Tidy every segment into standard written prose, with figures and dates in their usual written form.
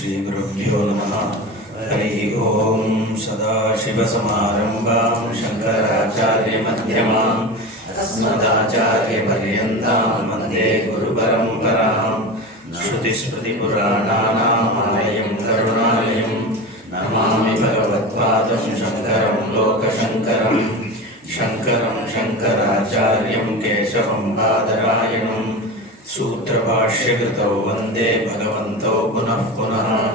Shri Gurubhyo Namaha. Hari Om. Sadashivasamārambhām Shankarācārya Madhyamām Asmadācārya Paryantāṃ Vande Guru Paraṁparāṃ. Shruti Smriti Purāṇānaṁ Ālayam Karuṇālayam Namāmi Bhagavadpādam Shankaram Lokashankaram Shankaram Shankarācāryam Keshavam Bādarayanam Sutrabhāṣyakritav Vande Bhagavantau Punah Punah.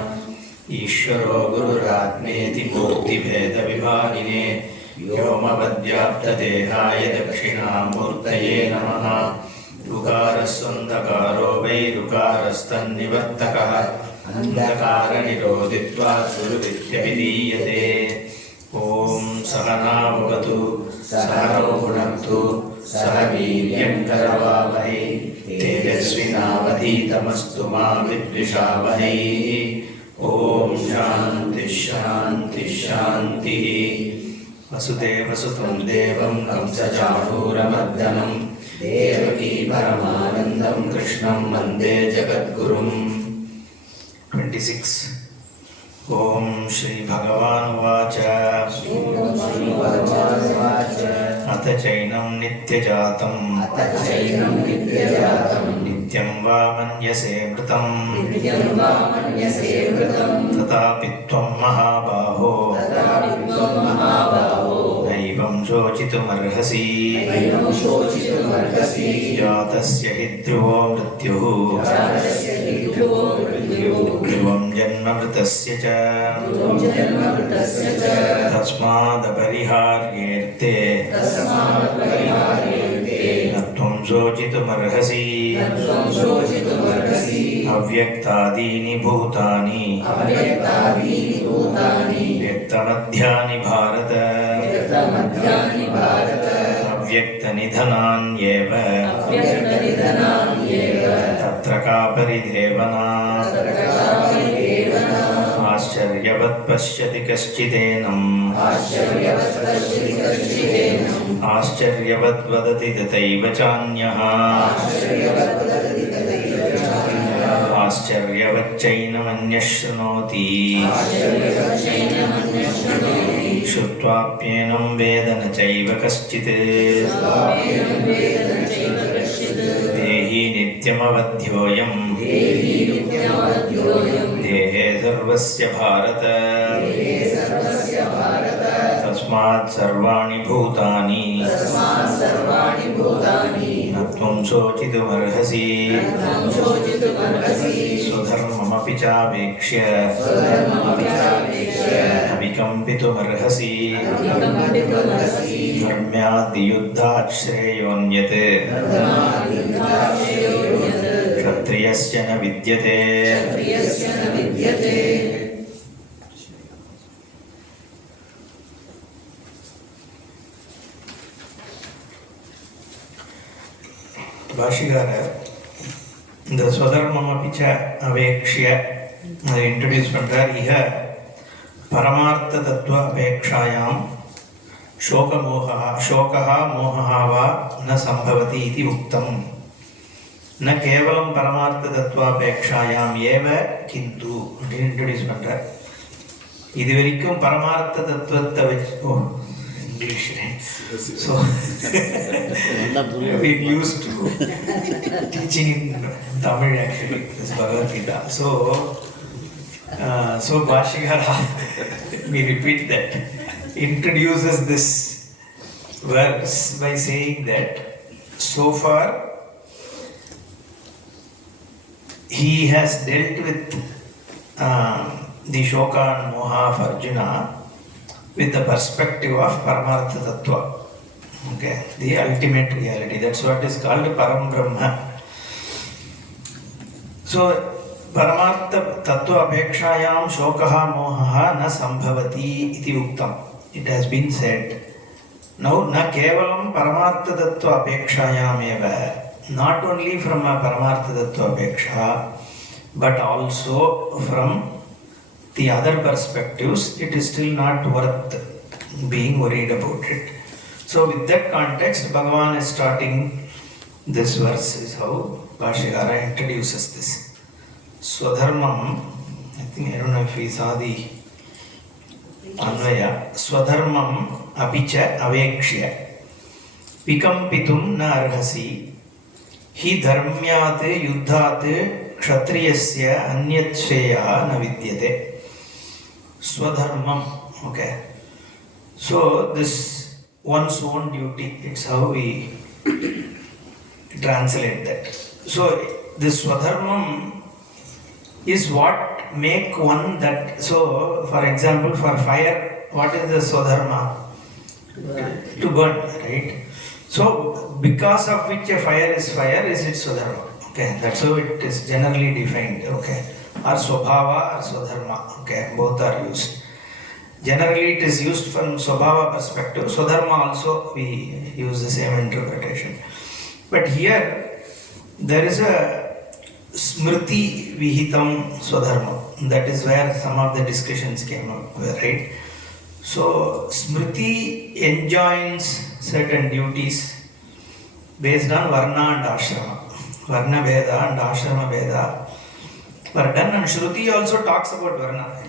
Ishvaro Gururatmeti Mukti Bheda Vibhagine Vyomavadyaptadehaya Dakshinamurtaye Namaha. Lukarasandakaro Vairukarastanivartakaha Andakara Nirodhitva Survidya Vidiyate. Om Sahana Bhavatu Sahano Bhunaktu Sahaviryam Karavavahe Tejasvinavadhitamastu ma Vidvishavahai. Om Shanti Shanti Shanti. Vasudeva Sutam Devam Kamsachanuramardhanam Devaki Paramanandam Krishnam Vande Jagadgurum. 26. Om Shri Bhagavan Vacha Atha Chainam Nityajatam Nityam Va Manyase Mritam Tatapi Tvam Mahabaho Naivam Shochitumarhasi Jatasya Hidruvo Mrityuhu Dhruvam Janma Mritasya Cha Tasmadapariharyerte Natvam Shochitumarhasi Avyaktadini Bhutani Vyaktamadhyani Bharata Avyaktanidhananyeva Tatra ka paridevana Ascharyavat pashyati kaschitenam Ascharyavat vadati tataiva chānyaha Ascharyavat chainamanyashrunoti Shutvāpyenam vedana chaiva kaschit Dehi nityamavadhyoyam Dehe sarvasya bharata Tasmāt sarvāni bhūtāni Natvam shochitumarhasi Swadharmamapi chāvekshya Avikampitumārhasi Dharmyādi yuddhāt shreyonyat Kshatriyasya na vidyate. Bhashigara இந்த ஸ்வதர்மமபிச்ச அவேக்ஷ்ய அதை introduce பண்ணுறார். இஹ பரமார்த்த தத்துவ அபேக்ஷாயாம் शोकः मोहः वा न संभवति इति उक्तम्. न केवलं परमार्थतत्वापेक्षायाम् एव किन्तु इंट्रोड्यूस பண்றார். இதுவரைக்கும் பரமார்த்த தத்துவத்தை வச்சு English, right? So we've used to teaching in Tamil actually this Bhagavad Gita. So Bhashigara, we repeat that, introduces this verse by saying that so far he has dealt with the shoka and moha of Arjuna with the perspective of Paramartha Tattva, okay, the ultimate reality. That's what is called Param Brahma. So Paramartha Tattva apekshayam shokaha mohaha na sambhavati iti uktam. It has been said. Now, na kevalam Paramartha Tattva apekshayam eva, not only from a Paramartha Tattva apeksha, but also from the other perspectives, it is still not worth being worried about it. So with that context, Bhagavan is starting this verse, is how Bhashigara introduces this. Swadharmam I don't know if we saw the Anvaya. Swadharmam apicha avekshya vikampitum na arhasi hi dharmyate yuddhate kshatriyasya anyatshreya na vidyate. Swadharmam. Okay. So this one's own duty, it's how we translate that. So this swadharmam is what make one that. So for example, for fire, what is the swadharma? To burn, right? So because of which a fire is its swadharma. Okay, that's how it is generally defined. Okay, or swabhava or swadharma. Okay, both are used. Generally, it is used from swabhava perspective. Swadharma also we use the same interpretation. But here there is a smriti vihitam swadharma. That is where some of the discussions came up, right? So smriti enjoins certain duties based on varna and ashrama. Varna veda and ashrama veda were done, and Shruti also talks about varna.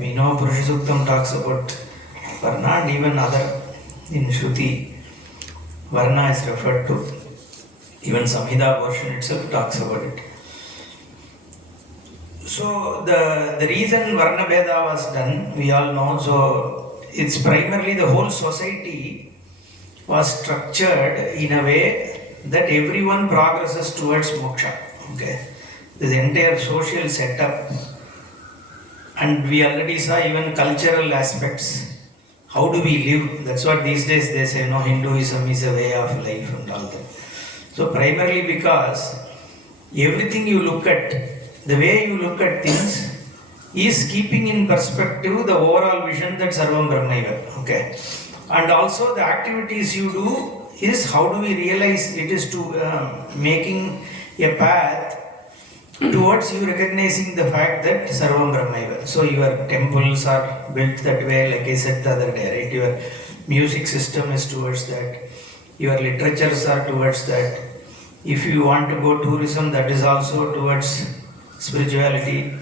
We know Purusha Suktam talks about varna, and even other in Shruti varna is referred to. Even Samhita portion itself talks about it. So the reason varna veda was done, we all know. So it's primarily the whole society was structured in a way that everyone progresses towards moksha. Okay, this entire social setup, and we already saw even cultural aspects. How do we live? That's what these days they say. No, Hinduism is a way of life and all that. So primarily because everything you look at, the way you look at things is keeping in perspective the overall vision that Sarvam Brahmaiva. Okay. And also the activities you do is how do we realize it is to making a path towards you recognizing the fact that Sarvam Brahmaiva. So your temples are built that way, like I said the other day, right? Your music system is towards that. Your literatures are towards that. If you want to go tourism, that is also towards spirituality,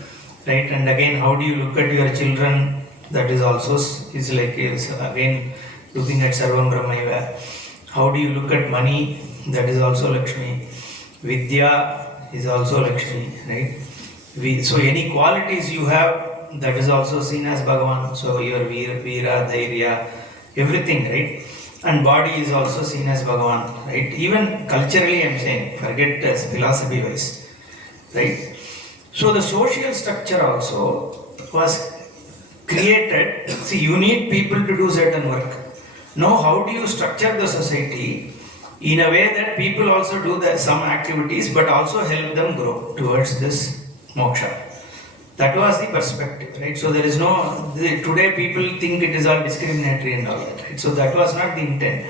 right? And again, how do you look at your children? That is also is like again looking at Sarvam Brahmaiva. How do you look at money? That is also Lakshmi. Vidya is also Lakshmi, right? So any qualities you have, that is also seen as Bhagavan. So your Veera, Dhairya, everything, right? And body is also seen as Bhagavan, right? Even culturally, I'm saying, forget philosophy wise, right? So the social structure also was created. See, you need people to do certain work. Now, how do you structure the society in a way that people also do some activities, but also help them grow towards this moksha? That was the perspective, right? So there is no, today people think it is all discriminatory and all that, right? So that was not the intent.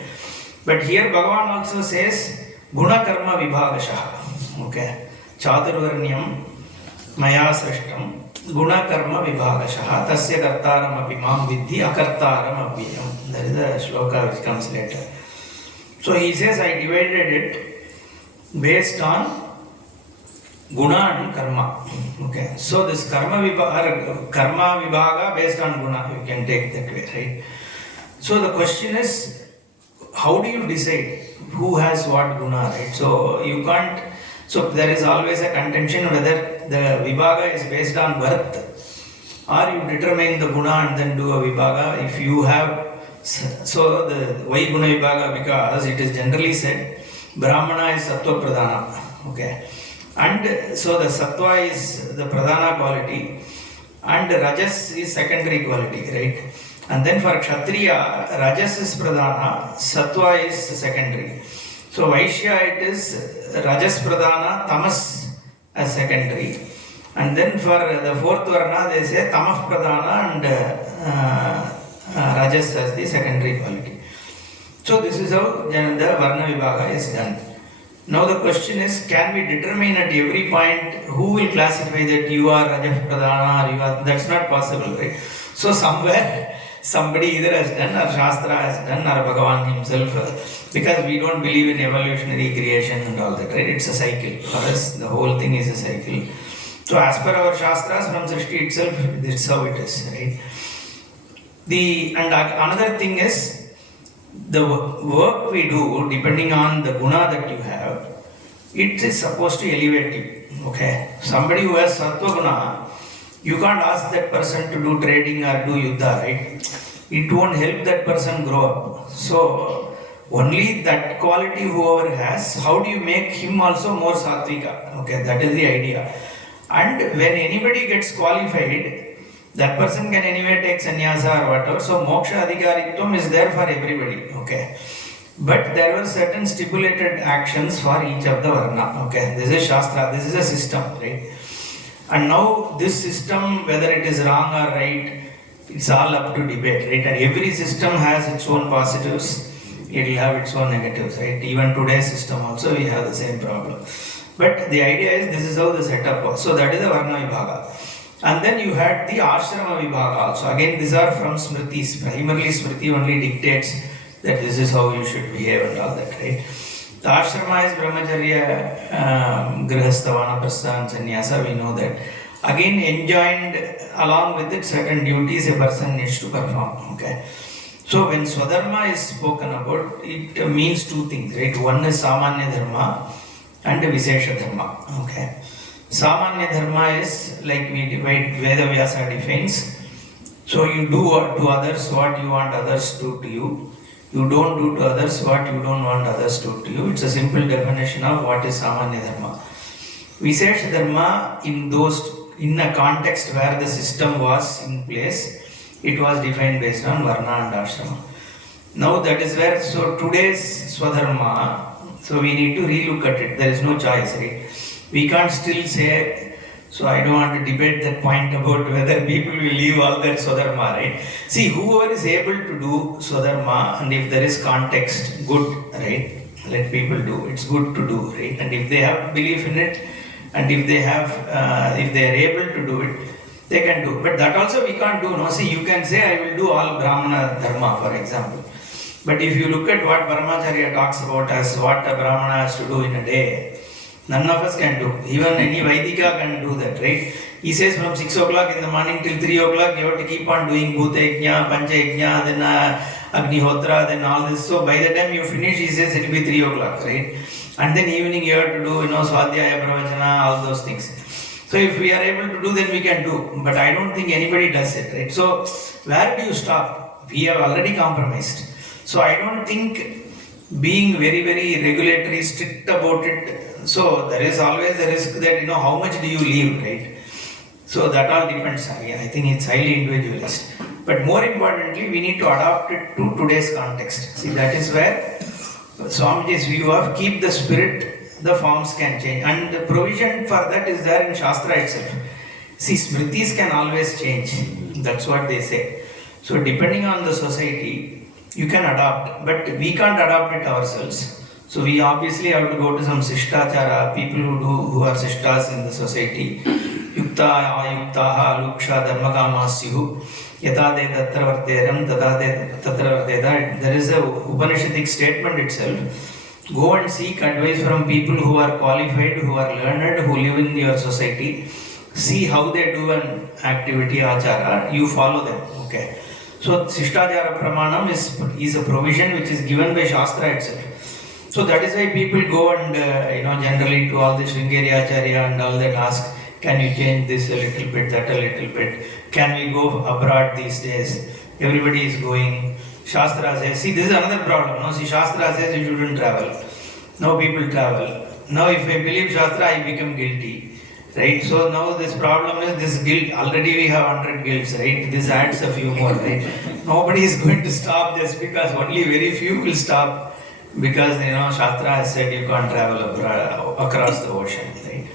But here Bhagavan also says, Guna Karma Vibhagashaha. Okay. Chaturvarnyam Maya Srishtam Guna Karma Vibhagashaha Tasya Kartaram Apimam Vidhi Akartaram Apiyam. That is the shloka which comes later. So he says, I divided it based on Guna and Karma. Okay. So this Karma Vibhaga based on Guna, you can take that way, right? So the question is, how do you decide who has what Guna, right? So you can't, so there is always a contention whether the Vibhaga is based on birth or you determine the Guna and then do a Vibhaga. If you have, so the why Guna Vibhaga? Because it is generally said Brahmana is Sattva Pradhana. Okay. And so the Sattva is the Pradhana quality and Rajas is secondary quality, right? And then for Kshatriya, Rajas is Pradhana, Sattva is secondary. So Vaishya, it is Rajas Pradhana, Tamas as secondary. And then for the fourth Varna, they say Tamah Pradhana and Rajas as the secondary quality. So this is how the Varna Vibhaga is done. Now the question is, can we determine at every point who will classify that you are Rajas Pradhana or you are, that's not possible, right? So somewhere somebody either has done or Shastra has done or Bhagavan himself, because we don't believe in evolutionary creation and all that, right? It's a cycle. For us, the whole thing is a cycle. So as per our Shastras, from Srishti itself, that's how it is, right? Another thing is, the work we do, depending on the guna that you have, it is supposed to elevate you, okay? Somebody who has sattva guna, you can't ask that person to do trading or do yuddha, right? It won't help that person grow up. So, only that quality whoever has, how do you make him also more sattvika? Okay, that is the idea. And when anybody gets qualified, that person can anyway take sannyasa or whatever. So moksha adhikaritvam is there for everybody. Okay. But there were certain stipulated actions for each of the varna. Okay. This is shastra. This is a system, right? And now this system, whether it is wrong or right, it's all up to debate, right? And every system has its own positives. It will have its own negatives, right? Even today's system also we have the same problem. But the idea is this is how the setup was. So that is the Varna Vibhaga. And then you had the Ashrama Vibhaga also. Again, these are from Smritis. Primarily Smriti only dictates that this is how you should behave and all that, right? The Ashrama is Brahmacharya, Grihastha, Vanaprastha and Sannyasa, we know that. Again, enjoined along with it certain duties a person needs to perform, okay? So when Swadharma is spoken about, it means two things, right? One is Samanya Dharma and Visesha Dharma. Okay. Samanya Dharma is like we divide, Veda Vyasa defines. So you do to others what you want others to do to you. You don't do to others what you don't want others to do to you. It's a simple definition of what is Samanya Dharma. Visesha Dharma, in a context where the system was in place, it was defined based on Varna and Ashrama. Now that is where, so today's Swadharma, so we need to relook at it. There is no choice, right? We can't still say, so I don't want to debate that point about whether people will leave all their Swadharma, right? See, whoever is able to do Swadharma, and if there is context, good, right? Let people do. It's good to do, right? And if they have belief in it, and if they have, if they are able to do it, they can do. But that also we can't do. No, see, you can say I will do all Brahmana Dharma, for example. But if you look at what Brahmacharya talks about as what a Brahmana has to do in a day, none of us can do. Even any Vaidika can do that, right? He says from 6 o'clock in the morning till 3 o'clock, you have to keep on doing Bhuta Yajna, Pancha Yajna, then Agnihotra, then all this. So by the time you finish, he says it will be 3 o'clock, right? And then evening you have to do, Swadhyaya, Pravachana, all those things. So if we are able to do, then we can do. But I don't think anybody does it, right? So where do you stop? We have already compromised. So I don't think being very, very regulatory, strict about it. So there is always the risk that, how much do you leave, right? So that all depends. I think it's highly individualist. But more importantly, we need to adapt it to today's context. See, that is where Swamiji's view of keep the spirit, the forms can change. And the provision for that is there in Shastra itself. See, Smritis can always change. That's what they say. So depending on the society, you can adopt, but we can't adopt it ourselves. So we obviously have to go to some Sishtachara, people who are Sishtas in the society. Yukta, Ayuktaha, Luksha, Dharmakamasyu, Yatade Tatra Varteram, Tatade Tatra Varteda. There is a Upanishadic statement itself. Go and seek advice from people who are qualified, who are learned, who live in your society. See how they do an activity, Achara, you follow them. Okay. So Sishtachara Pramanam is a provision which is given by Shastra itself. So that is why people go and generally to all the Sringeri Acharya and all that ask, can you change this a little bit, that a little bit? Can we go abroad these days? Everybody is going. Shastra says, see, this is another problem. No? See, Shastra says you shouldn't travel. Now people travel. Now if I believe Shastra, I become guilty. Right? So now this problem is this guilt. Already we have 100 guilts, right? This adds a few more, right? Nobody is going to stop just because only very few will stop because, Shastra has said you can't travel across the ocean, right?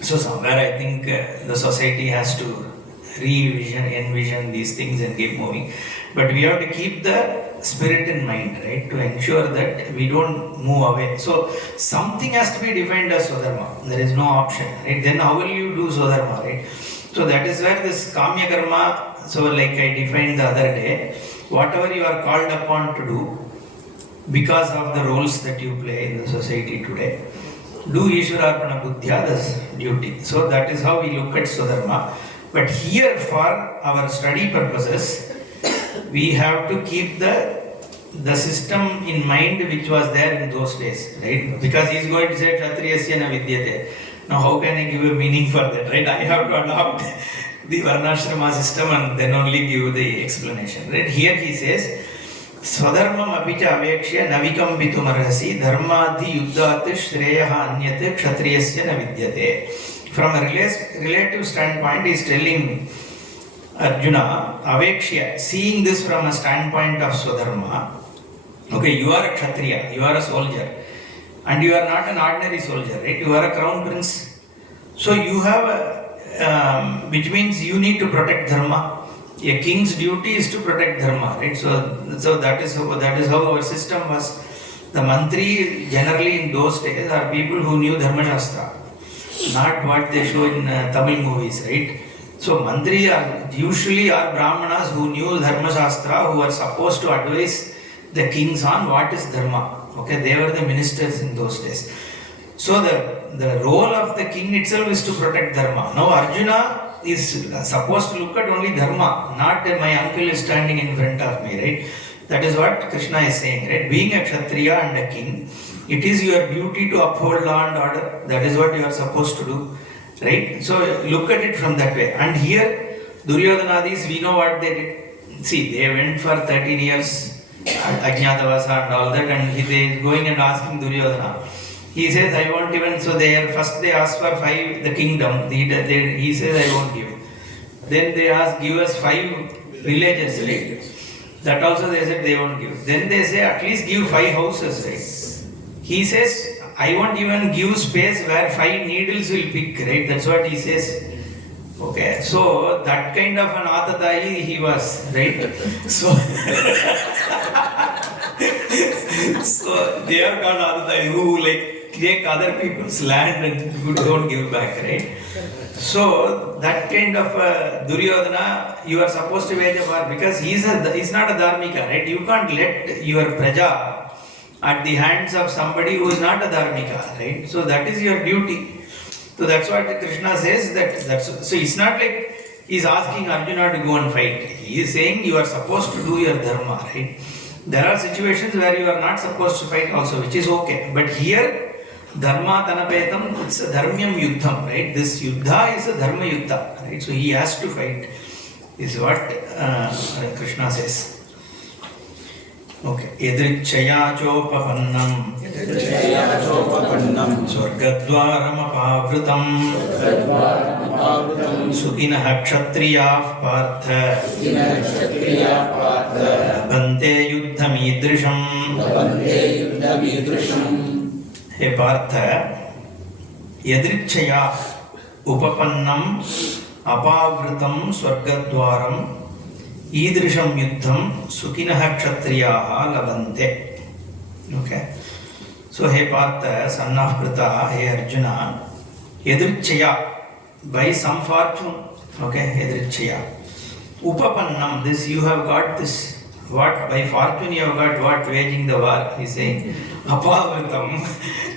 So somewhere I think the society has to envision these things and keep moving. But we have to keep the spirit in mind, right? To ensure that we don't move away. So something has to be defined as Swadharma. There is no option, right? Then how will you do Swadharma, right? So that is where this Kamya Karma, so like I defined the other day, whatever you are called upon to do because of the roles that you play in the society today, do Ishwararpana Buddhya, the duty. So that is how we look at Swadharma. But here, for our study purposes, we have to keep the system in mind which was there in those days, right? Because he is going to say Kshatriyasya na vidyate. Now how can I give a meaning for that, right? I have to adopt the Varnashrama system and then only give the explanation, right? Here he says, Swadharmam apicha avekshya navikambitum arhasi dharmadhi yuddhat shreyaha anyat kshatriyasya na vidyate. From a relative standpoint, he is telling Arjuna, avekshya, seeing this from a standpoint of Swadharma, okay, you are a Kshatriya, you are a soldier, and you are not an ordinary soldier, right? You are a crown prince. So you have a, which means you need to protect Dharma. A king's duty is to protect Dharma, right? So that is how our system was. The mantri generally in those days are people who knew Dharma Shastra, not what they show in Tamil movies, right? So mantri are usually are Brahmanas who knew Dharma Shastra, who are supposed to advise the kings on what is Dharma. Okay, they were the ministers in those days. So the role of the king itself is to protect Dharma. Now Arjuna is supposed to look at only Dharma, not my uncle is standing in front of me, right? That is what Krishna is saying, right? Being a Kshatriya and a king, it is your duty to uphold law and order. That is what you are supposed to do, right? So look at it from that way. And here, Duryodhanadis, we know what they did. See, they went for 13 years, Ajnatavasa and all that, and they is going and asking Duryodhana. He says, I won't even, so they ask for 5, the kingdom. He says, I won't give. Then they ask, give us 5 villages, right? That also they said they won't give. Then they say, at least give 5 houses, right? He says, I won't even give space where 5 needles will pick, right? That's what he says. Okay, so that kind of an atadayi he was, right? So, so they are called atadayi who like take other people's land and don't give back, right? So that kind of Duryodhana, you are supposed to wage a war because he's not a dharmika, right? You can't let your praja at the hands of somebody who is not a dharmika, right? So that is your duty. So that's what Krishna says. So it's not like he's asking Arjuna to go and fight. He is saying you are supposed to do your dharma, right? There are situations where you are not supposed to fight also, which is okay. But here, dharma tanapetam, it's a dharmyam yuddham, right? This yuddha is a dharma yuddha, right? So he has to fight, is what Krishna says. Okay. Yadrichaya chopapannam swargadvaram apavrutam sukinaha kshatriyah partha labante yuddhamidrisham. Hey Partha, yadrichaya upapannam apavrutam swargadvaram idrisham yuddham sukinaha kshatriyaha labante. Okay. So, hey Partha, son of Pritha, hey Arjuna, yadrichaya, by some fortune, okay, yadrichaya. Upapannam, this you have got this. What? By fortune you have got what? Waging the war, he is saying. Apavritam,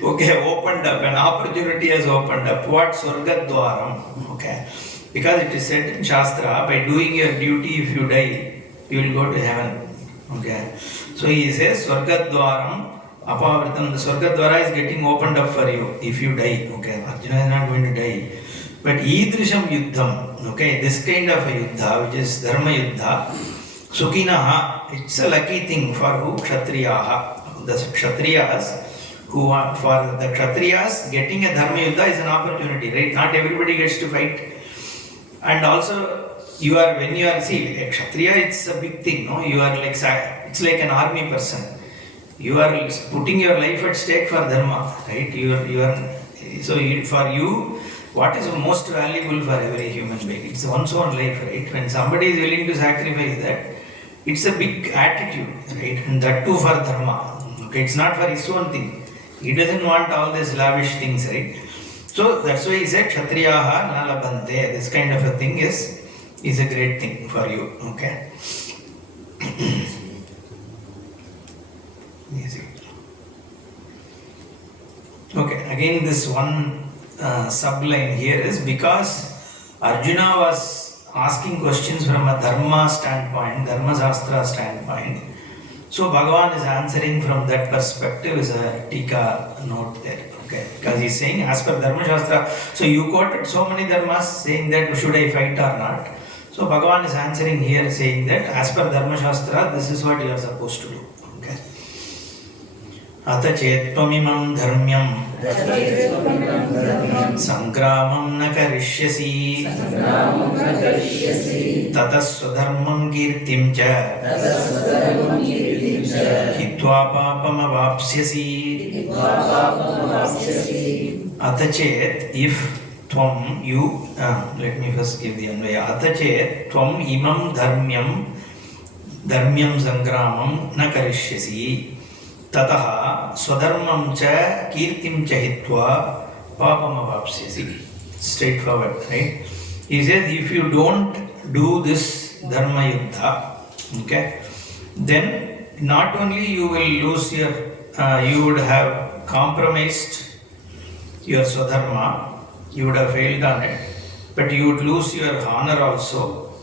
okay, opened up, an opportunity has opened up. What? Swargadwaram, okay. Because it is said in Shastra, by doing your duty, if you die, you will go to heaven. Okay. So he says, Swargadwaram, Apavritam, the Swargadwara is getting opened up for you if you die. Okay. Arjuna is not going to die. But Idrisham Yuddham, okay, this kind of a Yuddha, which is Dharma Yuddha, Sukinaha, it's a lucky thing for who? Kshatriyaha. The Kshatriyas, for the Kshatriyas, getting a Dharma Yuddha is an opportunity, right? Not everybody gets to fight. And also, when you are, see, a Kshatriya, it's a big thing, no? You are like, it's like an army person. You are putting your life at stake for Dharma, right? For you, what is most valuable for every human being? It's one's own life, right? When somebody is willing to sacrifice that, it's a big attitude, right? And that too for Dharma. Okay, it's not for his own thing. He doesn't want all these lavish things, right? So that's why he said, Kshatriyaha na labante. This kind of a thing is a great thing for you. Okay. Easy. Okay, again this one subline here is because Arjuna was asking questions from a Dharma standpoint, Dharma Shastra standpoint. So Bhagavan is answering from that perspective is a Tika note there. Okay, because he's saying as per Dharma Shastra, so you quoted so many dharmas saying that should I fight or not. So Bhagavan is answering here saying that as per Dharma Shastra, this is what you are supposed to do. Okay. Ata chettvamimam dharmyam Sankramam na karishyasi Tatas swadharmam kirtim cha Hitva papam avapsyasi. Atachet, if tvam, you, let me first give the anvaya. Atachet, tvam imam dharmyam sangramam na karishyasi. Tataha swadharmam cha kirtim cha hitva papam avapsyasi. Straightforward, right? He says, if you don't do this dharma yuddha, okay, then not only you will lose your, you would have compromised your swadharma, you would have failed on it, but you would lose your honor also,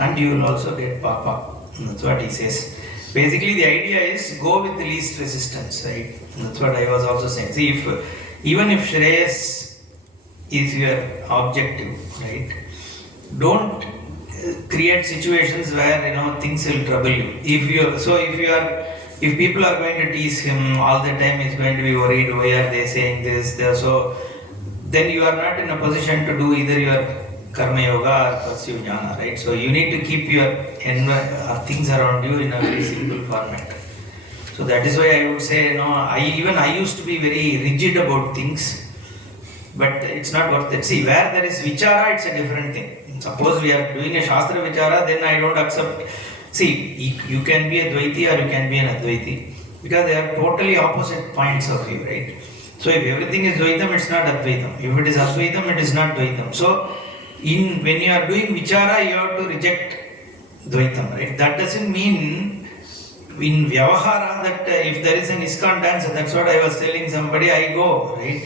and you will also get papa. That's what he says. Basically, the idea is go with the least resistance, right? That's what I was also saying. See, even if Shreyas is your objective, right? Don't create situations where things will trouble you. If people are going to tease him all the time, he's going to be worried. Why are they saying this? So then you are not in a position to do either your karma yoga or pursue jnana, right? So you need to keep your things around you in a very simple format. So that is why I would say, I used to be very rigid about things, but it's not worth it. See, where there is vichara, it's a different thing. Suppose we are doing a Shastra Vichara, then I don't accept. See, you can be a Dvaiti or you can be an Advaiti, because they are totally opposite points of view, right? So if everything is Dvaitam, it's not Advaitam. If it is Advaitam, it is not Dvaitam. So when you are doing Vichara, you have to reject Dvaitam, right? That doesn't mean in Vyavahara that if there is an ISKCON dance, that's what I was telling somebody, I go, right?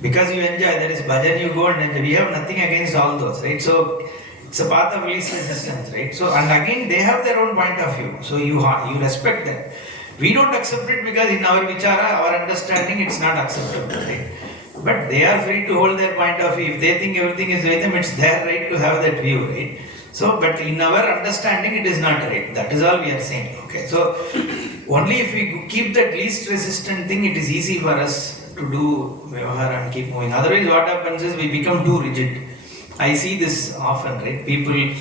Because you enjoy, there is bhajan, you go and enjoy. We have nothing against all those, right? So it's a path of least resistance, right? So, and again, they have their own point of view. So you respect that. We don't accept it because in our vichara, our understanding, it's not acceptable, right? But they are free to hold their point of view. If they think everything is with them, it's their right to have that view, right? So, but in our understanding, it is not right. That is all we are saying, okay? So, only if we keep that least resistant thing, it is easy for us to do vyavahara and keep moving. Otherwise, what happens is we become too rigid. I see this often, right? People,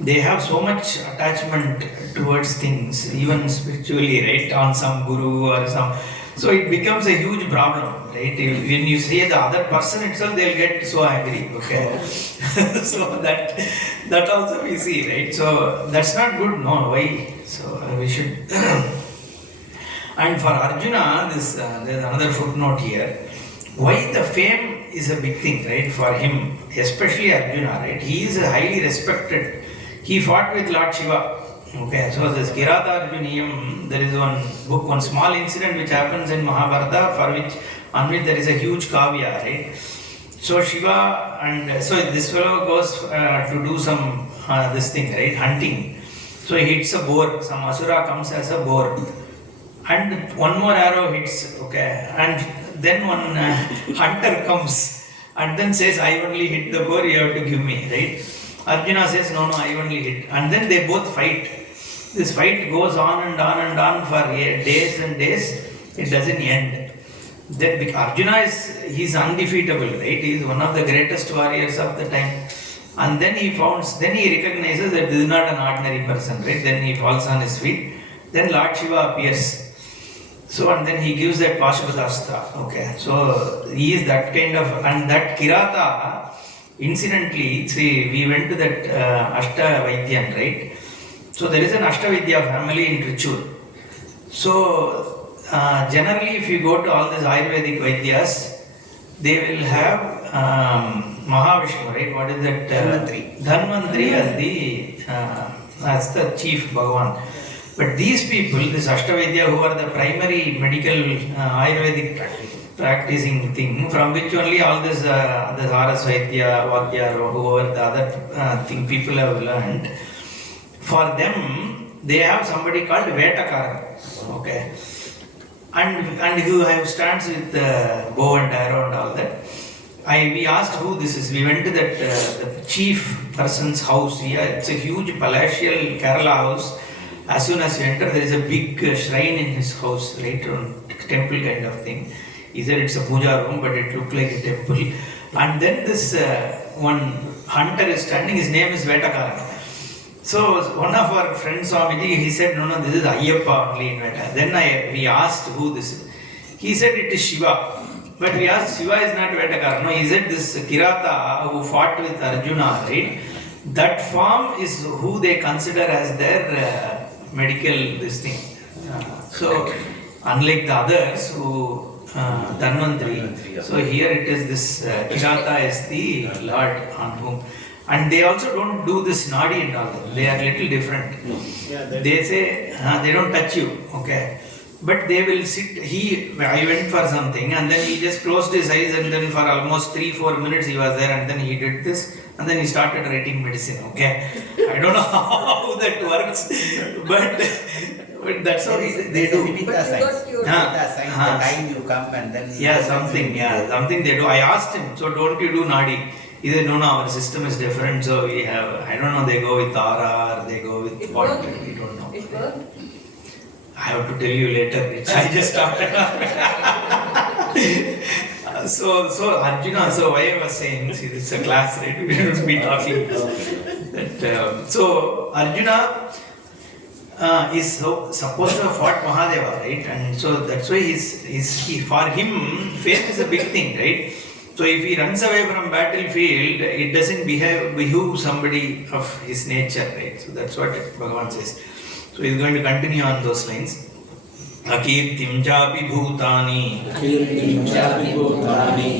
they have so much attachment towards things, even spiritually, right? On some guru or some. So it becomes a huge problem, right? When you say the other person itself, they'll get so angry, okay? So that also we see, right? So that's not good, no? Why? So we should. And for Arjuna, there's another footnote here. Why the fame is a big thing, right? For him, especially Arjuna, right? He is highly respected. He fought with Lord Shiva. Okay, so this Kirata Arjuniyam, there is one small incident which happens in Mahabharata on which there is a huge kavya, right? So Shiva and so this fellow goes to do some this thing, right? Hunting. So he hits a boar. Some asura comes as a boar. And one more arrow hits, okay, and then one hunter comes and then says, I only hit the boar, you have to give me, right? Arjuna says, no, I only hit. And then they both fight. This fight goes on and on and on for days and days. It doesn't end. Then Arjuna he's undefeatable, right? He is one of the greatest warriors of the time. And then he recognizes that this is not an ordinary person, right? Then he falls on his feet. Then Lord Shiva appears. So, and then he gives that Pashupatastra, okay. So, he is that kind of, and that Kirata, incidentally, see, we went to that Ashtavidyan, right? So, there is an Ashtavidya family in Trichur. So, generally, if you go to all these Ayurvedic Vaidyas, they will have Mahavishnu, right? What is that? Dhanvantri as the chief Bhagavan. But these people, this Ashtavedya, who are the primary medical Ayurvedic practicing thing from which only all this Aarsha, Vidya, or whoever the other thing people have learned. For them, they have somebody called Vetakara. Okay. And who stands with bow and arrow and all that. We asked who this is. We went to that the chief person's house here. It's a huge palatial Kerala house. As soon as you enter, there is a big shrine in his house, right? Temple kind of thing. He said it's a puja room, but it looked like a temple. And then this one hunter is standing. His name is Vetakara. So one of our friends, Swamiji, he said, no, this is Ayyappa only in Veta. Then we asked who this is. He said it is Shiva. But we asked, Shiva is not Vetakara. No, he said this Kirata who fought with Arjuna, right? That form is who they consider as their medical this thing. So unlike the others who Dhanvantari, so here it is this Kirata is the Lord on whom. And they also don't do this nadi and all. They are little different. They say they don't touch you, okay. But they will sit. I went for something, and then he just closed his eyes, and then for almost 3-4 minutes he was there, and then he did this, and then he started writing medicine. Okay, I don't know how that works, but that's how they do. Vidya signs. The time you come and then something they do. I asked him, so don't you do nadi? He said, no, our system is different, so we have, I don't know, they go with Tara or they go with what, we don't know. It worked? I have to tell you later, I just started. So Arjuna, so why I was saying, see, it's a class, right? We shouldn't be talking. So Arjuna is supposed to have fought Mahadeva, right? And so that's why for him, faith is a big thing, right? So if he runs away from battlefield, it doesn't behoove somebody of his nature, right? So that's what Bhagavan says. So he's going to continue on those lines. Akirtim chapi bhutani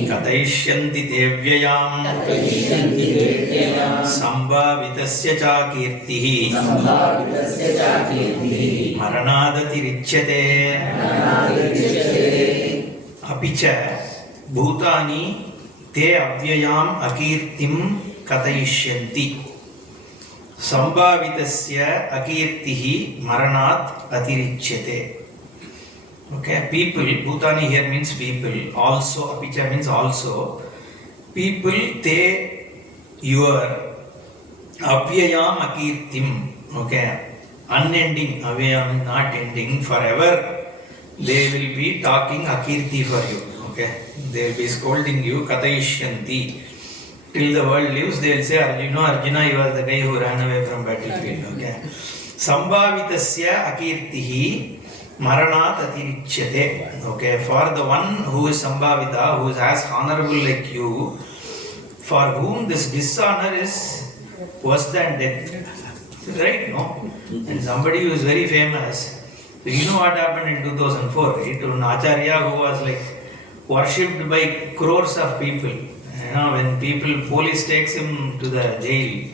Kataishyanti devyayam Sambhavitasya cha kirtihi Maranadati richyate Apicha Bhutani te avyayam akirtim katayishyanti Sambhavitasya akirtihi maranat atirichyate. Okay, people, Bhutani here means people, also, apicha means also. People, your avyayam akirtim, okay, unending, avyayam not ending, forever, they will be talking akirti for you. Okay, they will be scolding you, Katayishyanti. Till the world lives, they will say, Arjuna, you are the guy who ran away from battlefield. Okay. Sambhavitasya akirtihi maranat atirichyate. Okay, for the one who is Sambhavita, who is as honorable like you, for whom this dishonor is worse than death. Right? No? And somebody who is very famous. So you know what happened in 2004, right? An Acharya who was like worshipped by crores of people. You know, when police takes him to the jail,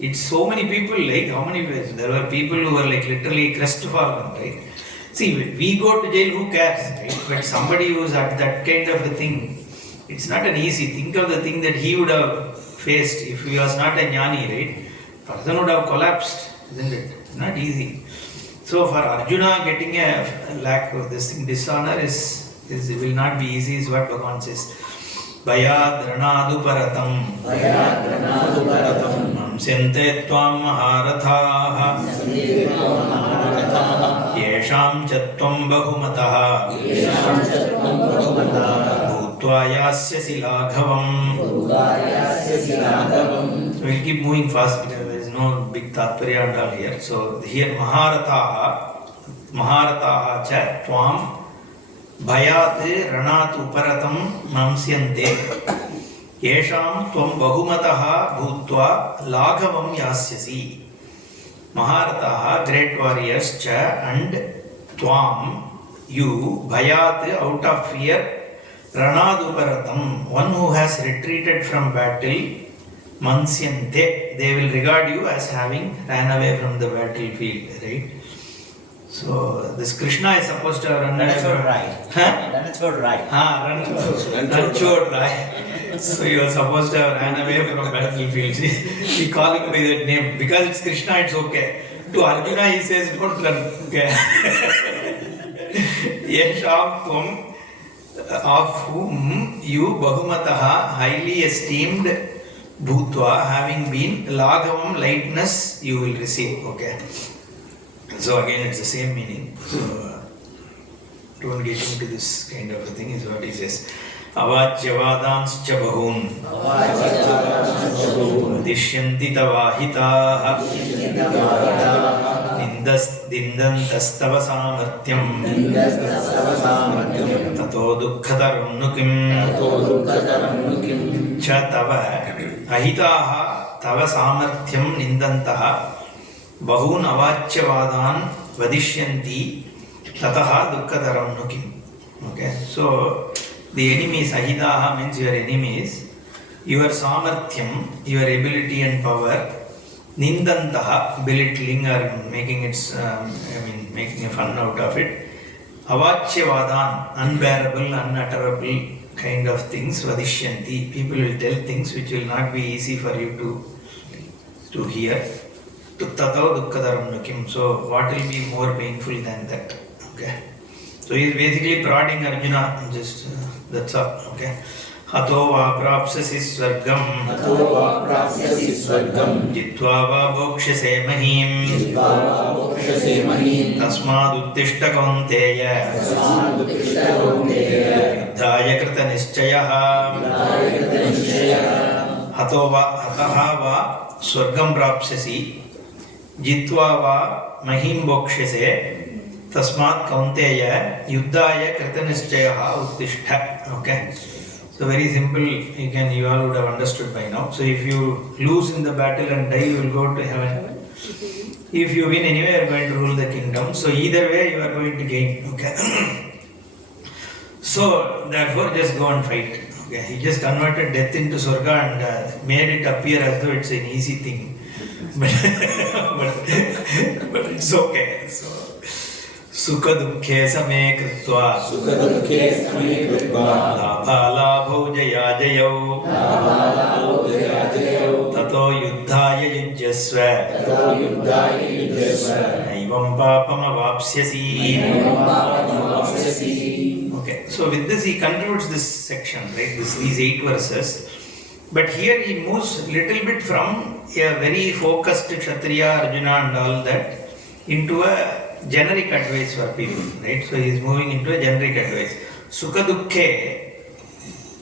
it's so many people, like how many ways? There were people who were like literally crestfallen, right? See, we go to jail, who cares, right? But somebody who's at that kind of a thing, it's not an easy. Think of the thing that he would have faced if he was not a jnani, right? Person would have collapsed, isn't it? It's not easy. So for Arjuna getting a lack of this thing, dishonor it will not be easy, is what Bhagavan says. Bayadranadu paratam Mamsyante tvam maharathaha Yesham chatvam bahumataha Bhutva yasyasi laghavam. So we'll keep moving fast because there is no big tatparya and all here. So here maharataha cha tvam Bhayat ranat uparatam mamsyante Yesham tvam bahumataha bhutva laghavam yasyasi. Maharataha, great warriors, cha, and tvam, you, bhayat, out of fear, ranad uparatam, one who has retreated from battle, mansyante, they will regard you as having ran away from the battlefield, right? So this Krishna is supposed to have run away from... Ranchod Rai. So he was supposed to have ran away from battlefields. We call him by that name. Because it's Krishna, it's okay. To Arjuna he says, don't run. Okay. Yesham Tvam, of whom you Bahumataha, highly esteemed Bhutva, having been Laghavam, lightness, you will receive. Okay. So again, it's the same meaning. So don't get into this kind of a thing, is what he says. Avajyavadanscha bahun Dishyanti tavahitaha Dindantastava samartyam Tato dukkataram nukim Cha tava ahitaha tava samartyam nindantaha Bahun avachyavadan vadishyanti tataha dukkataram nukim. Okay, so the enemies, ahidaha means your enemies, your samarthyam, your ability and power, nindantaha, belittling or making its, making a fun out of it, avachyavadan, unbearable, unutterable kind of things, vadishyanti, people will tell things which will not be easy for you to hear. Tato dukkadaram nukim. So what will be more painful than that? Okay. So he is basically prodding Arjuna. Just that's all. Okay. Hato va prapsasi swargam. Jitva va bhokshase mahim. Tasmad uttishta kaunteya. Yuddhaya krita nischayaha. Hato va hataha va swargam prapsasi. Jitva va mahim bhokshase tasmat kaunteya yuddhaya kritanischayaha uttishta. Okay. So very simple, you all would have understood by now. So if you lose in the battle and die, you will go to heaven. If you win anyway, you are going to rule the kingdom. So either way, you are going to gain. Okay. So therefore, just go and fight. Okay. He just converted death into Swarga and made it appear as though it's an easy thing. But it's okay. So, Sukha dukhe same krutva Labha labho jaya jayau Tato yuddhaya yujyasva Naivam papam avapsyasi. Okay, so with this he concludes this section, right? These 8 verses. But here he moves little bit from a very focused Kshatriya, Arjuna and all that into a generic advice for people, right? So he is moving into a generic advice. Sukha dukkhe,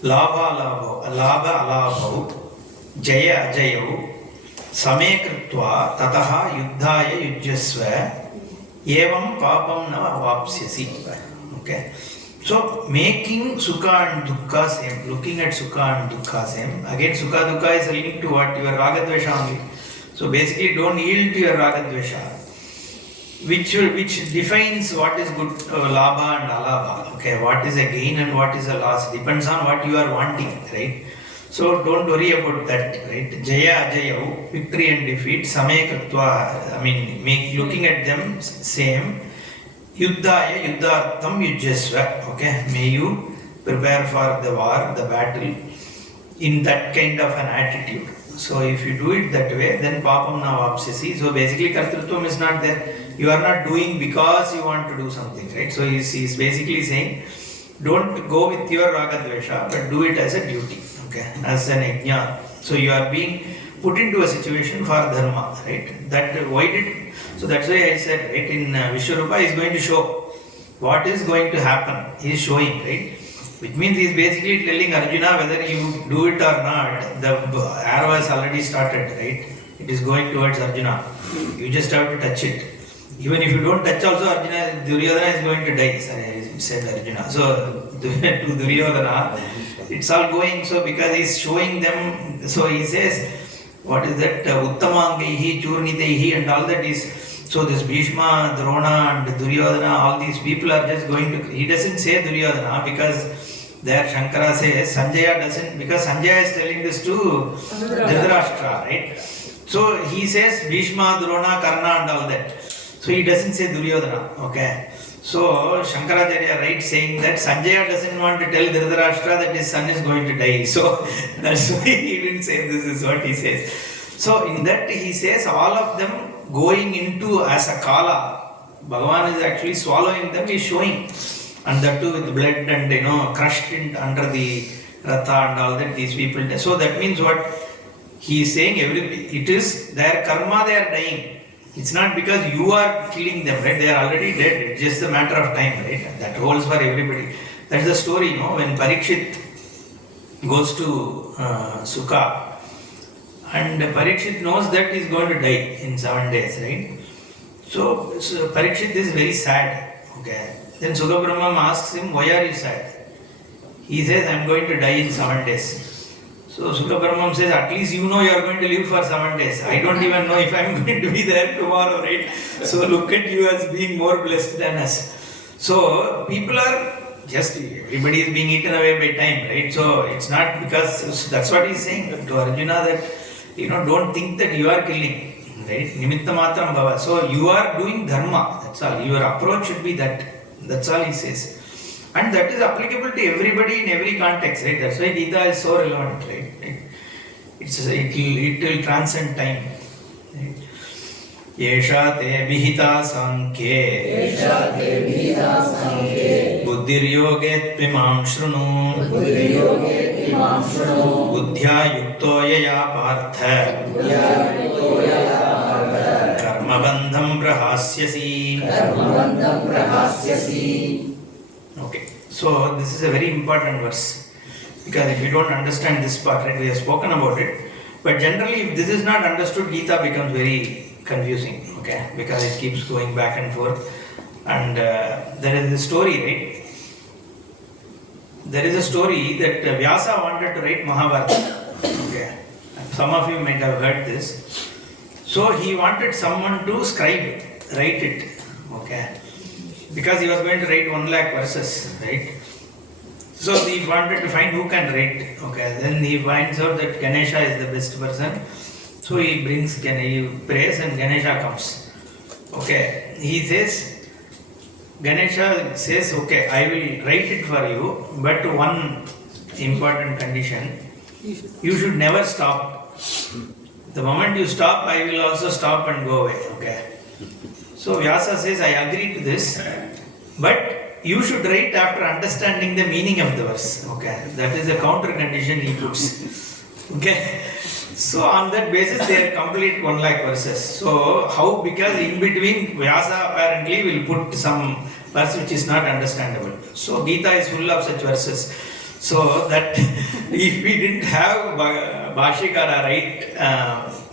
labha labho, labha alabho, jaya ajayau, same krutva, tataha yuddhaya yujyasva, evam papam na avapsyasi. Okay. So making Sukha and Dukkha same, looking at Sukha and Dukkha same. Again, Sukha Dukkha is linked to what? Your Ragadvesha only. So basically don't yield to your Ragadvesha, which defines what is good, Labha and Alabha. Okay, what is a gain and what is a loss. Depends on what you are wanting, right? So don't worry about that, right? Jaya Ajayau, victory and defeat, Same Kritva, looking at them same. Yuddhaya yuddhartham yujyasva. Okay, may you prepare for the war, the battle, in that kind of an attitude. So if you do it that way, then papam na vapsyasi. So basically kartrutvam is not there. You are not doing because you want to do something, right? So he's basically saying, don't go with your ragadvesha, but do it as a duty, okay, as an yajna. So you are being put into a situation for dharma, right? So that's why I said, right, in Vishwarupa he is going to show what is going to happen. He is showing, right? Which means he is basically telling Arjuna whether you do it or not, the arrow has already started, right? It is going towards Arjuna. You just have to touch it. Even if you don't touch also, Duryodhana is going to die, said Arjuna. So to Duryodhana, it's all going, so because he is showing them, so he says, what is that? Uttamangaihi, Churnitaihi and all that is. So this Bhishma, Drona and Duryodhana, all these people are just going to, he doesn't say Duryodhana because there Shankara says, Sanjaya doesn't, because Sanjaya is telling this to Dhritarashtra, right? So he says Bhishma, Drona, Karna and all that. So he doesn't say Duryodhana. Okay. So Shankaracharya writes saying that Sanjaya doesn't want to tell Dhritarashtra that his son is going to die. So that's why he didn't say this is what he says. So in that he says all of them going into as a kala. Bhagavan is actually swallowing them, is showing. And that too with blood and crushed under the ratha and all that these people. So that means what he is saying, it is their karma, they are dying. It's not because you are killing them, right? They are already dead. It's just a matter of time, right? That holds for everybody. That's the story, when Parikshit goes to Sukha, and Parikshit knows that he is going to die in 7 days, right? So Parikshit is very sad. Okay. Then Sukha Brahma asks him, why are you sad? He says, I am going to die in 7 days. So Sukha Brahma says, at least you know you are going to live for 7 days. I don't even know if I am going to be there tomorrow, right? So look at you as being more blessed than us. So people are just, everybody is being eaten away by time, right? So it's not because, that's what he's saying to Arjuna, that, don't think that you are killing, right? Nimitta matram bhava. So you are doing dharma, that's all. Your approach should be that. That's all he says. And that is applicable to everybody in every context, right? That's why Gita is so relevant, right? It will transcend time. Right? Yesha te vihita sankhe buddhiryoget pimam shrunu buddhya yukto yaya partha karma bandham prahasyasi. Okay, so this is a very important verse, because if you don't understand this part, right, we have spoken about it, but generally if this is not understood, Gita becomes very confusing, okay, because it keeps going back and forth. And there is a story, right? There is a story that Vyasa wanted to write Mahabharata, okay, some of you might have heard this. So he wanted someone to scribe it, write it, okay, because he was going to write 1 lakh verses, right? So he wanted to find who can write, okay. Then he finds out that Ganesha is the best person. So he prays and Ganesha comes. Okay, he says, Ganesha says, okay, I will write it for you, but one important condition, you should never stop. The moment you stop, I will also stop and go away, okay. So Vyasa says, I agree to this, but you should write after understanding the meaning of the verse. Okay, that is a counter condition he puts. Okay, so on that basis they are complete 1 lakh verses. So how? Because in between Vyasa apparently will put some verse which is not understandable. So Gita is full of such verses. So that if we didn't have Bhashyakara write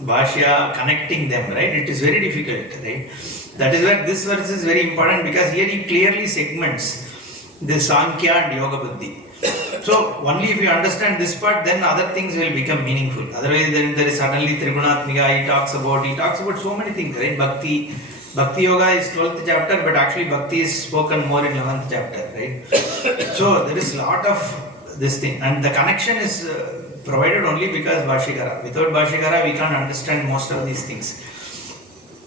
Bhashya connecting them, right, it is very difficult, right? That is where this verse is very important, because here he clearly segments the Sankhya and Yoga Buddhi. So only if you understand this part, then other things will become meaningful. Otherwise, then there is suddenly Trigunatmika, he talks about so many things, right? Bhakti Yoga is 12th chapter, but actually Bhakti is spoken more in 11th chapter, right? So there is a lot of this thing, and the connection is provided only because Bhashyakara. Without Bhashyakara, we can't understand most of these things.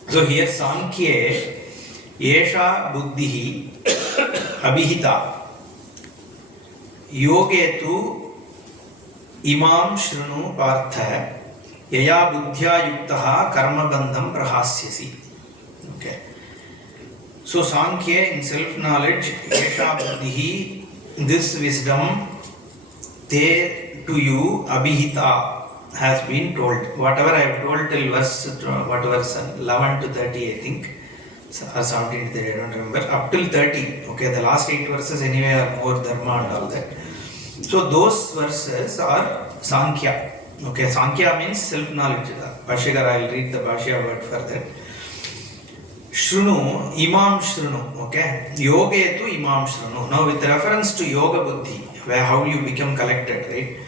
So here Sankhye Yesha Buddhihi Abhihita Yoge tu Imam Shrunu Partha Yaya Buddhya Yuktaha Karma Bandham Prahasyasi. Okay. So Sankhya in self-knowledge, Yesha Buddhihi, this wisdom, te to you, Abhihita, has been told. Whatever I have told till verse 11 to 30, I think, or 17 to 30, I don't remember, up till 30. Okay, the last 8 verses anyway are more dharma and all that. So those verses are Sankhya. Okay, Sankhya means self-knowledge. Bhashyakara, I will read the Bhashya word for that. Shrunu, Imam Shrunu. Okay, Yoge tu Imam Shrunu. Now with reference to Yoga Buddhi, where how you become collected, right?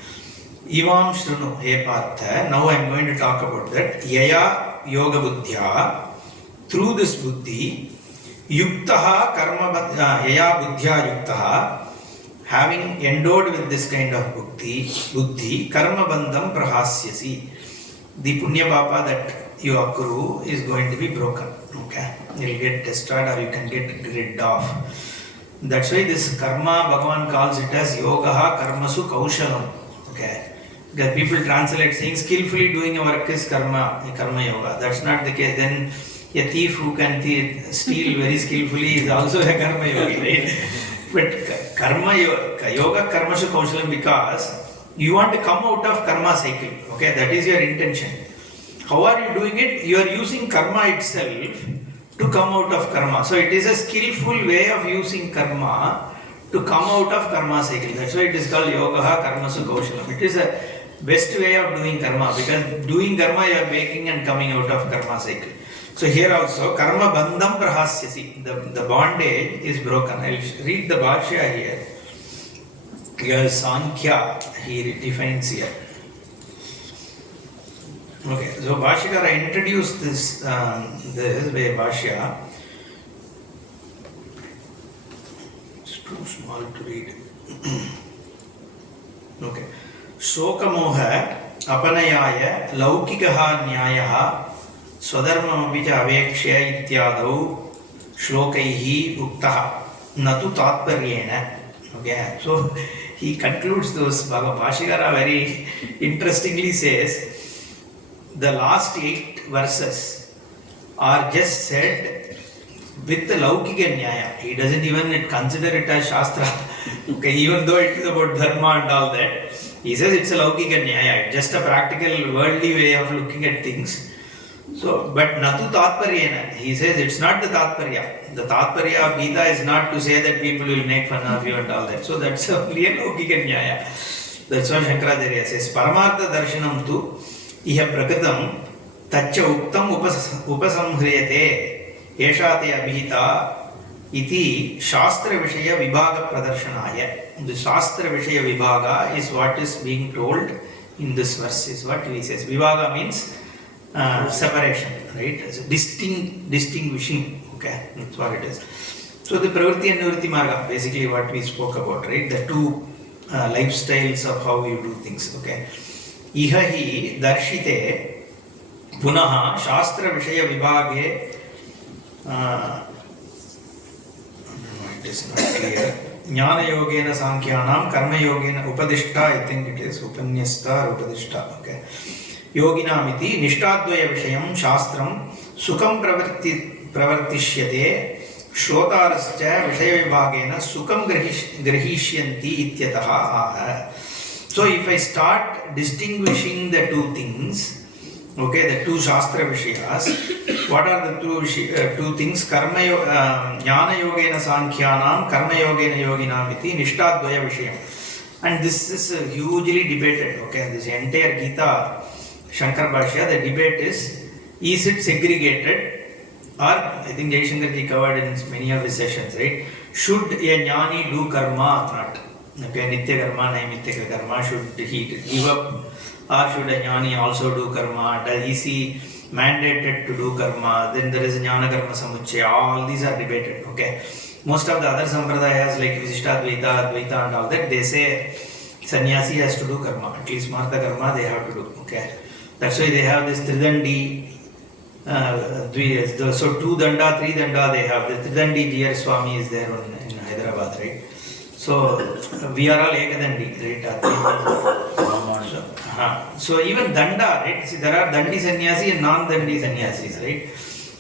Imam Shrunu, he Partha. Now I am going to talk about that. Yaya Yoga Buddhya. Through this Buddhi, Yuktaha Karma Yaya Buddhya Yuktaha, having endowed with this kind of Buddhi, Karma Bandham Prahasyasi. The Punya Papa that you accrue is going to be broken. Okay, you'll get destroyed or you can get rid of. That's why this karma, Bhagavan calls it as yogaha karmasu kaushalam. Okay, because people translate saying skillfully doing a work is karma yoga. That's not the case. Then a thief who can steal very skillfully is also a karma yogi, right? But karma yoga karmasu kaushalam, because you want to come out of karma cycle. Okay, that is your intention. How are you doing it? You are using karma itself to come out of karma. So it is a skillful way of using karma to come out of karma cycle. That's why it is called yogaha karmasu kaushalam. It is a best way of doing karma, because doing karma you are making and coming out of karma cycle. So here also karma bandham prahasyasi. The bondage is broken. I will read the bhashya here. Here Sankhya he defines here. Okay, so Bhashyakara introduced this way Bhashya. It's too small to read. Okay. Shokamoha apanayaya laukikaha nyayaha swadharmamapi cha avekshya ityadau shlokaihi uktaha natu tatparyena. Okay, so he concludes those. Bhashyakara very interestingly says, the last 8 verses are just said with the Laukika Nyaya. He doesn't even consider it as Shastra. Okay, even though it is about Dharma and all that, he says it's a Laukika Nyaya, just a practical worldly way of looking at things. So, but Natu Tatparyena, he says it's not the Tatparya. The Tatparya of Gita is not to say that people will make fun of you and all that. So that's only a Laukika Nyaya. That's what Shankaracharya says. Paramartha Darshanam tu Iha Prakritam Tacha Uktam Upasamhriyate Eshate Abhita Iti Shastra Vishaya Vibhaga Pradarsanaya. The Shastra Vishaya Vibhaga is what is being told in this verse, is what he says. Vibhaga means separation, right? Distinguishing. Okay, that's what it is. So the Pravritti and Nivritti Marga, basically what we spoke about, right? The two lifestyles of how you do things. Okay. Iha hi darshite punaha shastra vishaya vibhage. It is not clear. Jnana yogena sankhyanam karma yogena upadishta. I think it is upanyasta or upadishta. Okay. Yoginamiti nishtadvaya vishayam shastram sukam pravartishyate shrotarascha vishaya vibhagena sukam grahishyanti ityataha aha. So if I start distinguishing the two things, okay, the two Shastra Vishayas, what are the two things? Karma Jnana Yogena Sankhyanam, Karma Yogena Yoginamiti, Nishtadvaya Vishayam. And this is hugely debated, okay, this entire Gita, Shankar Bhashya, the debate is it segregated, or I think Jaishankarji covered in many of his sessions, right? Should a Jnani do karma or not? Okay, Nitya Karma, Naimitya Karma, should he give up, or should a Jnani also do karma? Is he mandated to do karma? Then there is Jnana Karma Samuchaya. All these are debated. Okay, most of the other sampradayas like Visishtadvaita, Advaita and all that, they say sannyasi has to do karma. At least Martha Karma they have to do. Okay, that's why they have this Tridandi. So 2 danda, 3 danda they have. The Tridandi Jiyar Swami is there in Hyderabad, right? So we are all Ekadandi, right? So even danda, right? See, there are dandi sannyasi and non-dandi sannyasis, right?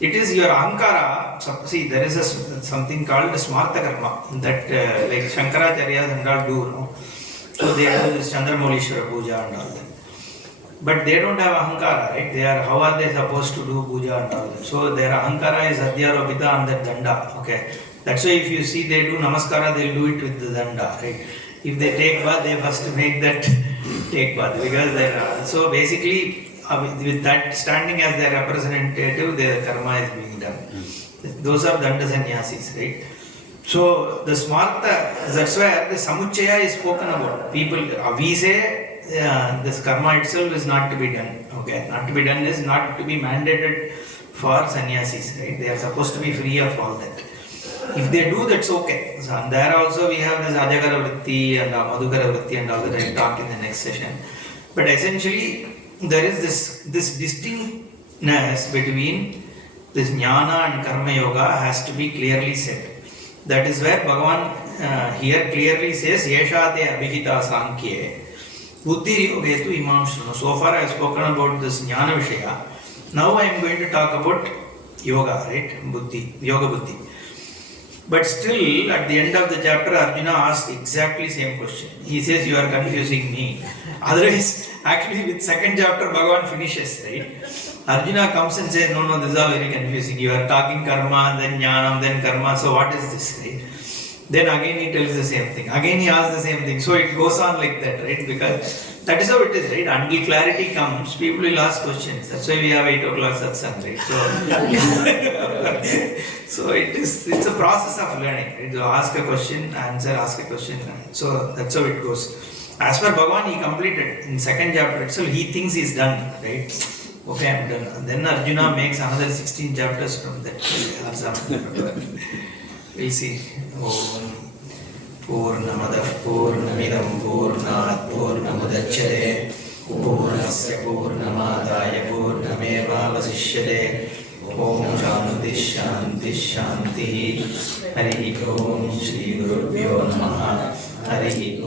It is your ahankara. See, there is something called smarta karma that like Shankaracharyas and all do, no? So they do this Chandramaulishwara puja and all that. But they don't have ahankara, right? How are they supposed to do puja and all that? So their ahankara is adhyaropita and that danda, okay? That's why if you see they do namaskara, they'll do it with the danda, right? If they take bath, they first make that take bath, because they're so basically with that standing as their representative, their karma is being done. Those are danda sannyasis, right? So the smarta, that's why the samuchaya is spoken about. People, we say this karma itself is not to be done. Okay, not to be done is not to be mandated for sannyasis, right? They are supposed to be free of all that. If they do, that's okay. So and there also we have this Ajakara Vritti and Madhukara Vritti and all that I talk in the next session. But essentially, there is this between this jnana and karma yoga has to be clearly said. That is where Bhagavan here clearly says, Yeshate abhihita sankhye buddhi yogetu imam shrunu. So far I have spoken about this jnana vishaya. Now I am going to talk about yoga, right? Buddhi, yoga buddhi. But still, at the end of the chapter, Arjuna asks exactly same question. He says, you are confusing me. Otherwise, actually with second chapter, Bhagavan finishes, right? Arjuna comes and says, no, this is all very confusing. You are talking karma, then jnanam, then karma. So what is this, right? Then again he tells the same thing. Again he asks the same thing. So it goes on like that, right? Because that is how it is, right? Until clarity comes, people will ask questions. That's why we have 8 o'clock satsang, right? So it's a process of learning, right? So ask a question, answer, ask a question. So that's how it goes. As for Bhagavan, he completed in second chapter itself. He thinks he's done, right? Okay, I'm done. And then Arjuna makes another 16 chapters from that. We'll see. Om Purnamada Purnamidam Purnat Purnamudachyate Purnasya Purnamadaya Purnameva Vasishyate Om Shanti Shanti Shanti Hari Om Shri Gurubhyo Namaha Hari